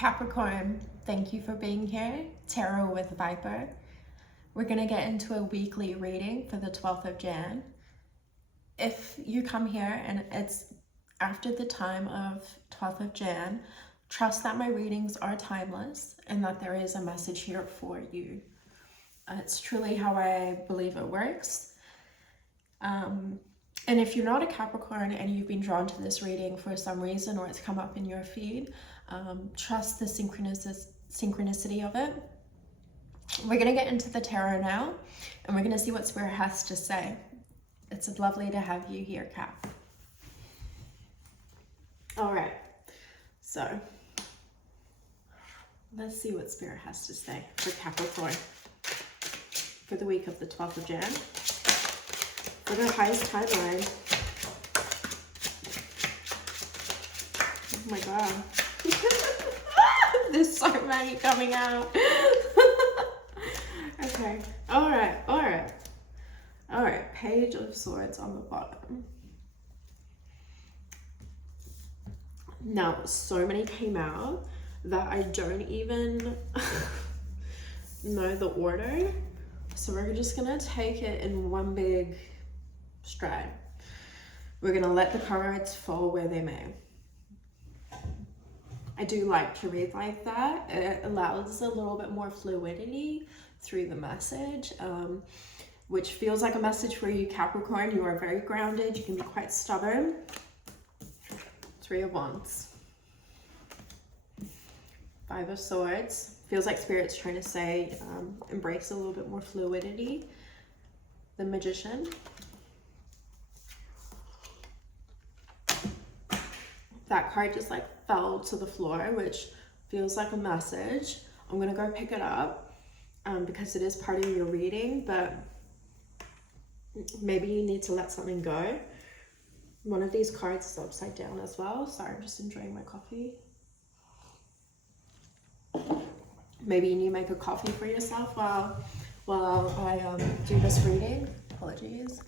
Capricorn, thank you for being here. Tarot with Viper. We're going to get into a weekly reading for the 12th of Jan. If you come here and it's after the time of 12th of Jan, trust that my readings are timeless and that there is a message here for you. It's truly how I believe it works. And if you're not a Capricorn and you've been drawn to this reading for some reason, or it's come up in your feed, trust the synchronicity of it. We're going to get into the tarot now, and we're going to see what Spirit has to say. It's lovely to have you here, Cap. All right, so let's see what Spirit has to say for Capricorn for the week of the 12th of Jan. For the highest timeline. Oh my god. There's so many coming out. Okay. Alright. Page of Swords on the bottom. Now, so many came out that I don't even know the order. So we're just gonna take it in one big stride. We're gonna let the cards fall where they may. I do like to read like that. It allows a little bit more fluidity through the message, which feels like a message for you, Capricorn. You are very grounded. You can be quite stubborn. Three of Wands. Five of Swords. Feels like Spirit's trying to say embrace a little bit more fluidity. The Magician. That card just like fell to the floor, which feels like a message. I'm gonna go pick it up because it is part of your reading, but maybe you need to let something go. One of these cards is upside down as well. Sorry, I'm just enjoying my coffee. Maybe you need to make a coffee for yourself while I do this reading. Apologies.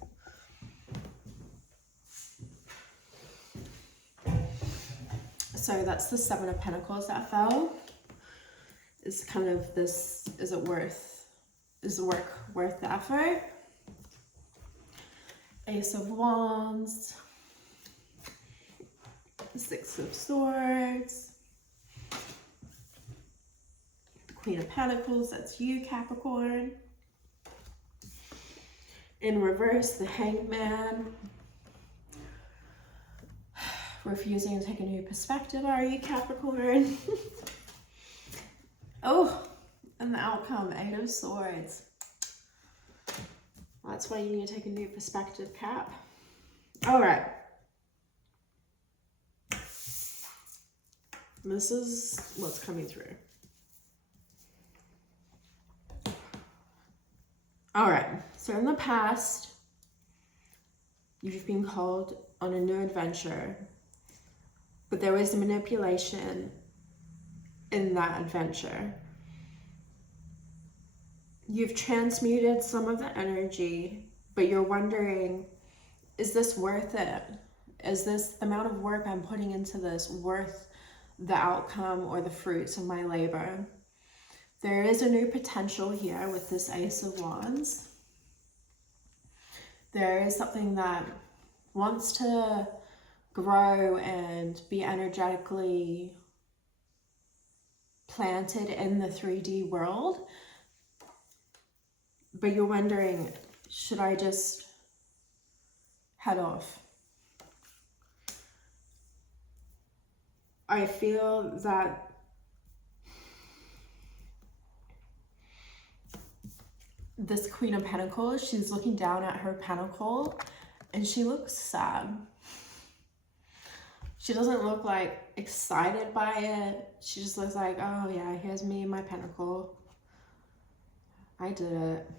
So that's the Seven of Pentacles that fell. It's kind of this, is the work worth the effort? Ace of Wands. Six of Swords. The Queen of Pentacles, that's you, Capricorn. In reverse, the Hanged Man. Refusing to take a new perspective, are you, Capricorn? Oh, and the outcome, Eight of Swords. That's why you need to take a new perspective, Cap. All right. This is what's coming through. All right, so in the past, you've been called on a new adventure, but there was manipulation in that adventure. You've transmuted some of the energy, but you're wondering, is this worth it? Is this, the amount of work I'm putting into this, worth the outcome or the fruits of my labor? There is a new potential here with this Ace of Wands. There is something that wants to grow and be energetically planted in the 3D world. But you're wondering, should I just head off? I feel that this Queen of Pentacles, she's looking down at her pentacle and she looks sad. She doesn't look like excited by it. She just looks like, oh yeah, here's me and my pentacle. I did it.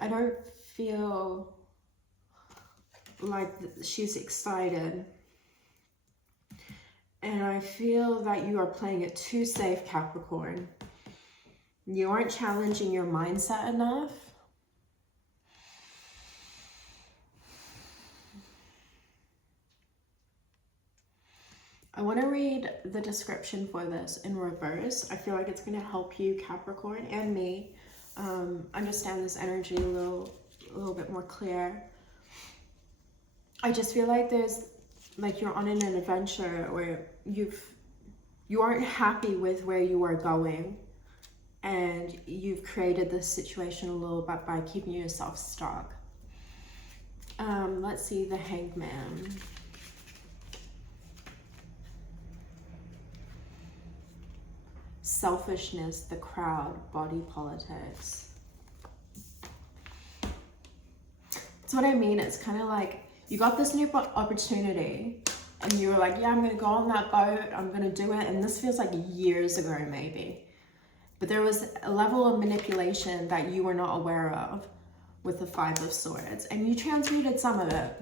I don't feel like she's excited. And I feel that you are playing it too safe, Capricorn. You aren't challenging your mindset enough. I want to read the description for this in reverse. I feel like it's going to help you, Capricorn, and me understand this energy a little bit more clear. I just feel like there's, like, you're on an adventure where you aren't happy with where you are going, and you've created this situation a little bit by keeping yourself stuck. Let's see, the Hangman. Selfishness, the crowd, body politics. That's what I mean. It's kind of like you got this new opportunity and you were like, yeah, I'm going to go on that boat. I'm going to do it. And this feels like years ago, maybe. But there was a level of manipulation that you were not aware of with the Five of Swords. And you transmuted some of it.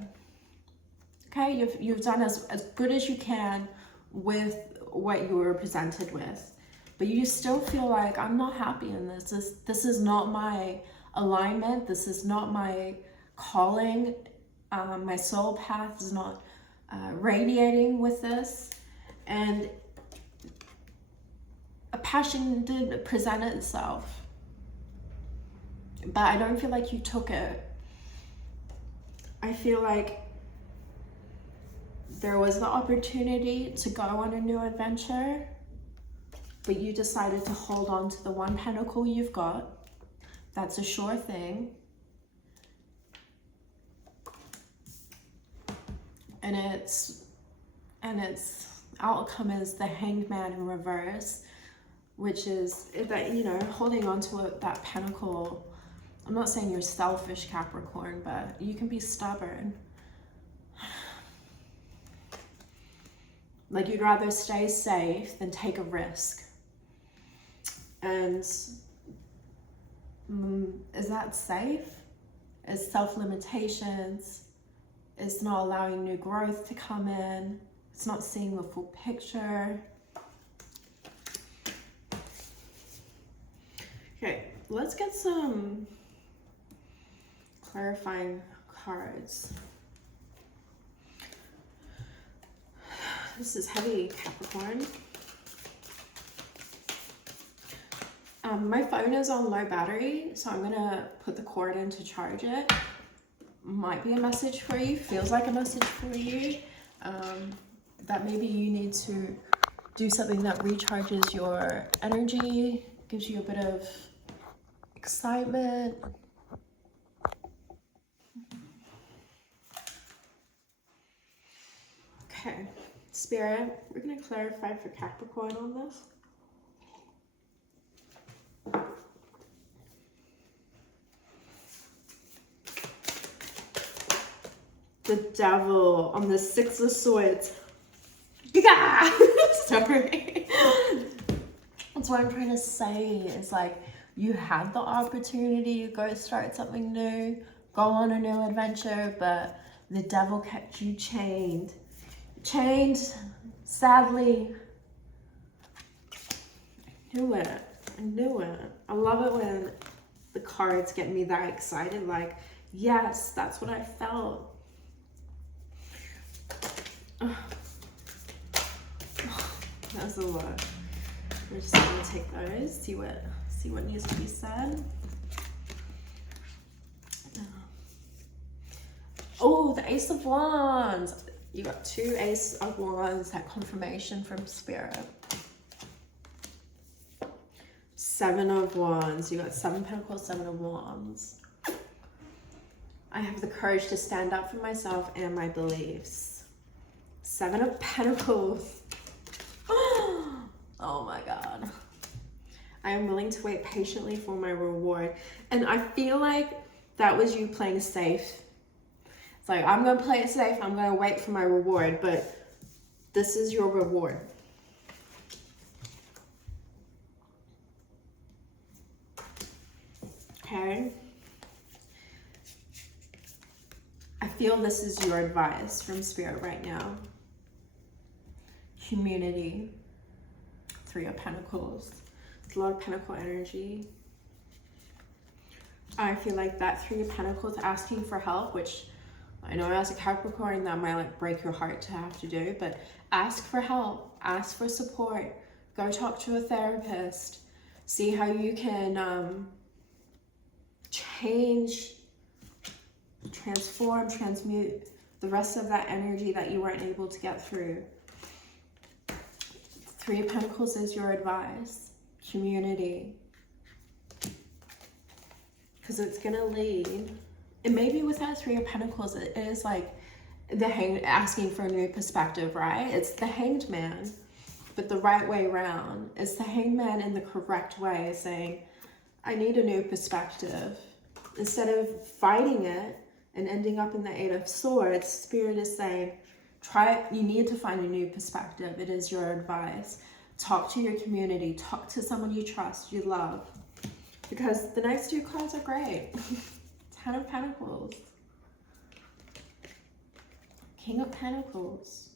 Okay, you've done as good as you can with what you were presented with. But you still feel like, I'm not happy in this. This is not my alignment. This is not my calling. My soul path is not radiating with this. And a passion did present itself. But I don't feel like you took it. I feel like there was the opportunity to go on a new adventure, but you decided to hold on to the one pentacle you've got. That's a sure thing. And its outcome is the Hangman in reverse, which is that, you know, holding on to that pentacle. I'm not saying you're selfish, Capricorn, but you can be stubborn. Like, you'd rather stay safe than take a risk. And is that safe? Is self-limitations. It's not allowing new growth to come in. It's not seeing the full picture. Okay, let's get some clarifying cards. This is heavy, Capricorn. My phone is on low battery, so I'm gonna put the cord in to charge it. Might be a message for you, feels like a message for you. That maybe you need to do something that recharges your energy, gives you a bit of excitement. Okay, Spirit, we're gonna clarify for Capricorn on this. The Devil on the Six of Swords. Yeah! Sorry. That's what I'm trying to say. Is like, you had the opportunity to go start something new, go on a new adventure, but the devil kept you chained. Sadly. I knew it. I love it when the cards get me that excited. Like, yes, that's what I felt. That was a lot. We're just gonna take those, see what needs to be said. Oh, the Ace of Wands. You got two Ace of Wands, that confirmation from Spirit. Seven of Wands. You got Seven Pentacles, Seven of Wands. I have the courage to stand up for myself and my beliefs. Seven of Pentacles. Oh my God. I am willing to wait patiently for my reward. And I feel like that was you playing safe. It's like, I'm going to play it safe. I'm going to wait for my reward. But this is your reward. Okay. I feel this is your advice from Spirit right now. Community. Three of Pentacles. It's a lot of Pentacle energy. I feel like that Three of Pentacles asking for help, which I know as a Capricorn that might like break your heart to have to do, but ask for help, ask for support, go talk to a therapist, see how you can change, transform, transmute the rest of that energy that you weren't able to get through. Three of Pentacles is your advice, community, because it's gonna lead. And maybe with that Three of Pentacles, it is like the asking for a new perspective, right? It's the Hanged Man, but the right way around. It's the Hanged Man in the correct way, saying, I need a new perspective. Instead of fighting it and ending up in the Eight of Swords, Spirit is saying, you need to find a new perspective. It is your advice. Talk to your community. Talk to someone you trust, you love. Because the next two cards are great. Ten of Pentacles. King of Pentacles.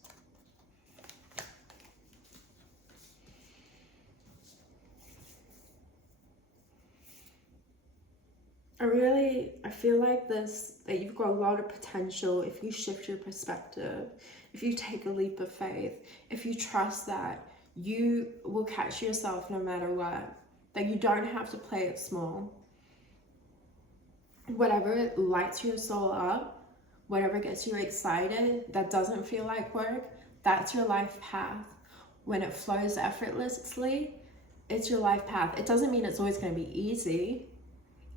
I feel like that you've got a lot of potential if you shift your perspective, if you take a leap of faith, if you trust that you will catch yourself no matter what, that you don't have to play it small. Whatever lights your soul up, whatever gets you excited, that doesn't feel like work, that's your life path. When it flows effortlessly, it's your life path. It doesn't mean it's always going to be easy,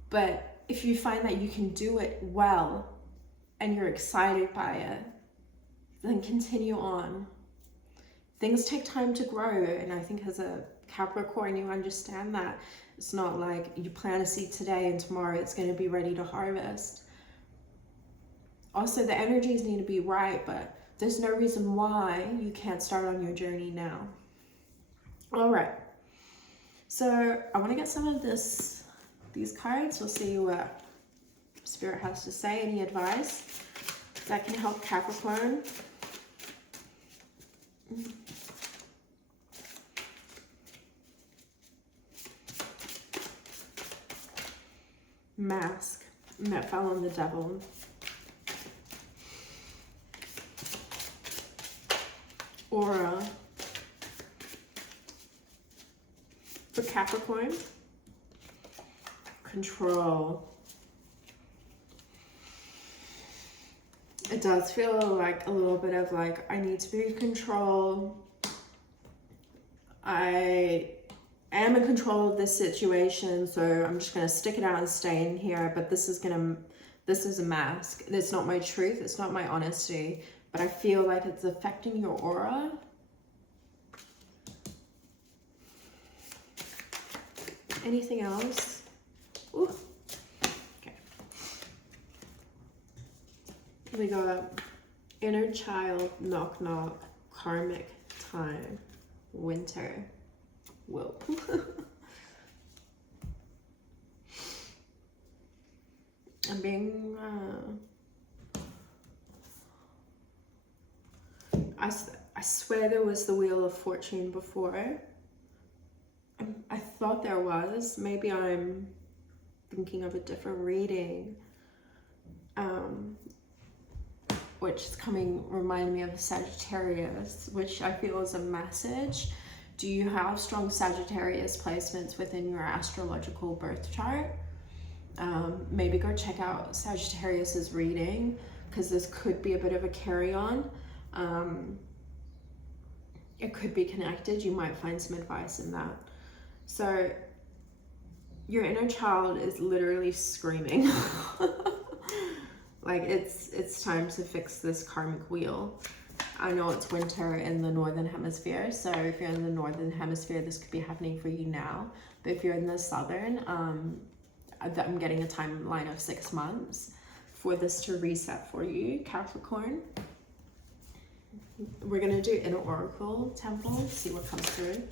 but if you find that you can do it well and you're excited by it, then continue on. Things take time to grow, and I think as a Capricorn, you understand that. It's not like you plant a seed today and tomorrow it's going to be ready to harvest. Also, the energies need to be right, but there's no reason why you can't start on your journey now. All right. So I want to get some of these cards. We'll see what Spirit has to say. Any advice that can help Capricorn. Mask. That fell on the Devil. Aura. For Capricorn. Control. It does feel like a little bit of like, I need to be in control. I am in control of this situation, so I'm just going to stick it out and stay in here. But this is a mask. It's not my truth. It's not my honesty. But I feel like it's affecting your aura. Anything else? Ooh. Okay. We got inner child, knock knock, karmic time, winter, will. I'm being I swear there was the Wheel of Fortune before. I thought there was. Maybe I'm thinking of a different reading, which is reminding me of Sagittarius, which I feel is a message. Do you have strong Sagittarius placements within your astrological birth chart? Maybe go check out Sagittarius's reading, because this could be a bit of a carry-on. It could be connected. You might find some advice in that. So your inner child is literally screaming. Like it's time to fix this karmic wheel. I know it's winter in the northern hemisphere, so if you're in the northern hemisphere, this could be happening for you now. But if you're in the southern, I'm getting a timeline of 6 months for this to reset for you, Capricorn. We're gonna do inner oracle temple, see what comes through.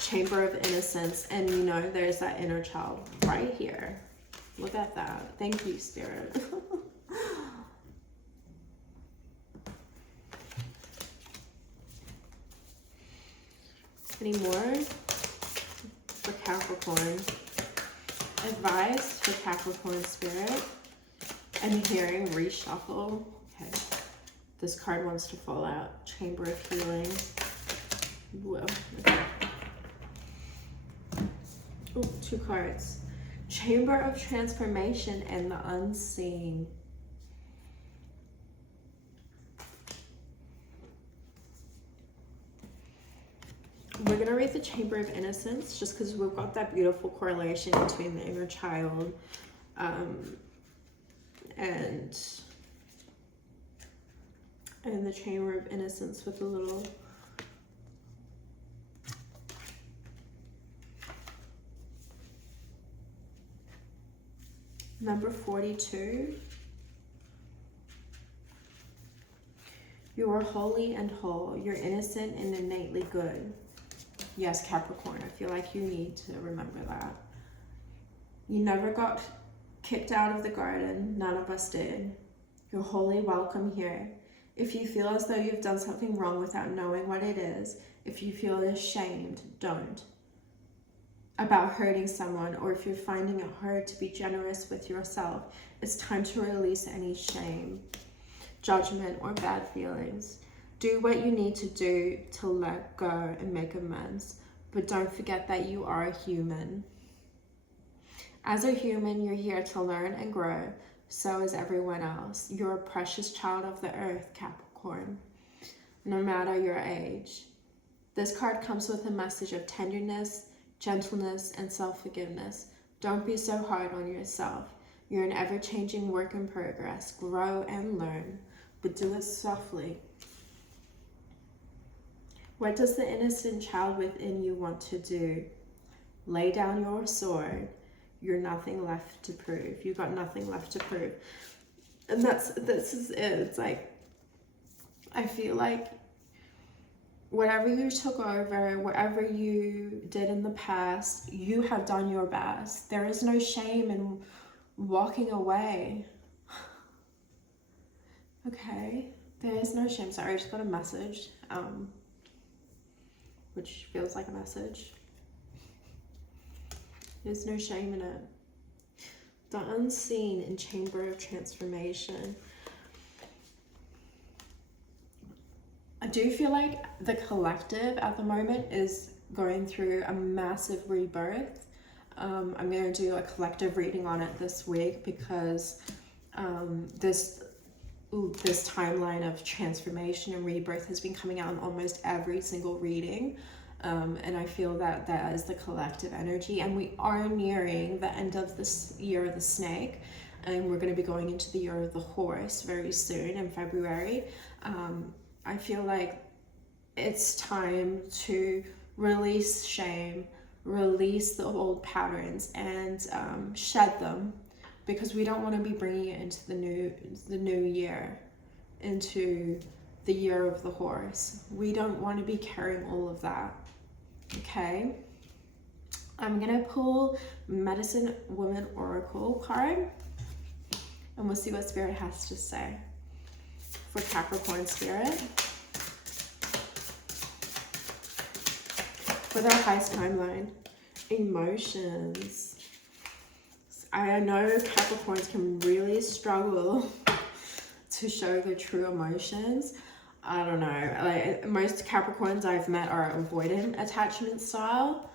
Chamber of Innocence, and you know there's that inner child right here. Look at that. Thank you, Spirit. Any more for Capricorn? Advice for Capricorn, Spirit. I'm hearing reshuffle. This card wants to fall out. Chamber of Healing. Whoa. Okay. Oh, 2 cards. Chamber of Transformation and the Unseen. We're going to read the Chamber of Innocence just because we've got that beautiful correlation between the inner child and the Chamber of Innocence with the little number 42. You are holy and whole. You're innocent and innately good. Yes, Capricorn, I feel like you need to remember that. You never got kicked out of the garden. None of us did. You're wholly welcome here. If you feel as though you've done something wrong without knowing what it is, if you feel ashamed, don't. About hurting someone, or if you're finding it hard to be generous with yourself, it's time to release any shame, judgment, or bad feelings. Do what you need to do to let go and make amends, but don't forget that you are a human. As a human, you're here to learn and grow. So is everyone else. You're a precious child of the earth, Capricorn, no matter your age. This card comes with a message of tenderness, gentleness, and self-forgiveness. Don't be so hard on yourself. You're an ever-changing work in progress. Grow and learn, but do it softly. What does the innocent child within you want to do? Lay down your sword. You're nothing left to prove. You got nothing left to prove. And this is it. It's like, I feel like whatever you took over, whatever you did in the past, you have done your best. There is no shame in walking away. Okay, there is no shame. Sorry, I just got a message, which feels like a message. There's no shame in it. The Unseen in Chamber of Transformation. I do feel like the collective at the moment is going through a massive rebirth. I'm going to do a collective reading on it this week because this timeline of transformation and rebirth has been coming out in almost every single reading. And I feel that that is the collective energy, and we are nearing the end of this year of the snake, and we're going to be going into the year of the horse very soon in February. I feel like it's time to release shame, release the old patterns, and shed them, because we don't want to be bringing it into the new year, into the year of the horse. We don't want to be carrying all of that. Okay, I'm gonna pull Medicine Woman Oracle card, and we'll see what Spirit has to say for Capricorn Spirit. For their highest timeline, emotions. I know Capricorns can really struggle to show their true emotions. I don't know, like most Capricorns I've met are avoidant attachment style.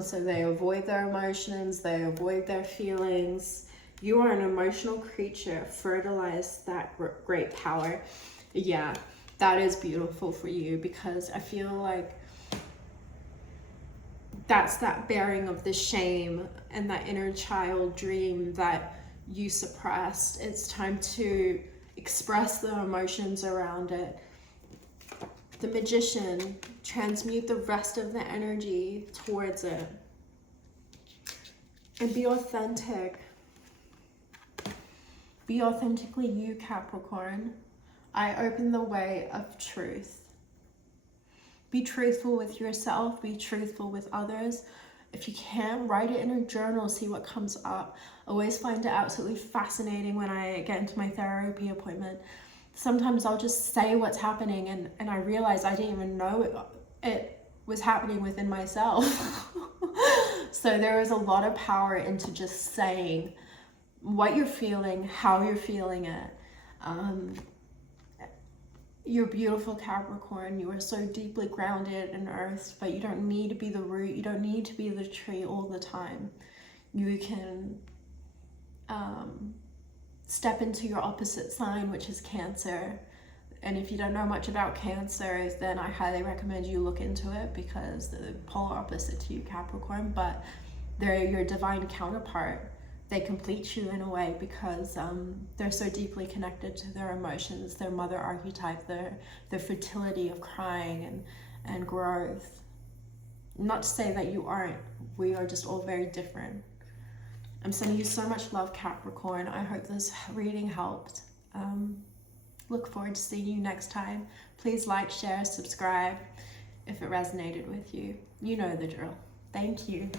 So they avoid their emotions, they avoid their feelings. You are an emotional creature. Fertilize that great power. Yeah, that is beautiful for you, because I feel like that's that bearing of the shame and that inner child dream that you suppressed. It's time to express the emotions around it. The Magician, transmute the rest of the energy towards it. And be authentic. Be authentically you, Capricorn. I open the way of truth. Be truthful with yourself. Be truthful with others. If you can, write it in a journal, see what comes up. I always find it absolutely fascinating when I get into my therapy appointment. Sometimes I'll just say what's happening, and I realize I didn't even know it was happening within myself. So there is a lot of power into just saying what you're feeling, how you're feeling it. You're beautiful, Capricorn. You are so deeply grounded in earth, but you don't need to be the root. You don't need to be the tree all the time. You can step into your opposite sign, which is Cancer. And if you don't know much about Cancer, then I highly recommend you look into it, because they're the polar opposite to you, Capricorn, but they're your divine counterpart. They complete you in a way, because they're so deeply connected to their emotions, their mother archetype, their fertility of crying and growth. Not to say that you aren't, we are just all very different. I'm sending you so much love, Capricorn. I hope this reading helped. Look forward to seeing you next time. Please like, share, subscribe if it resonated with you. You know the drill. Thank you.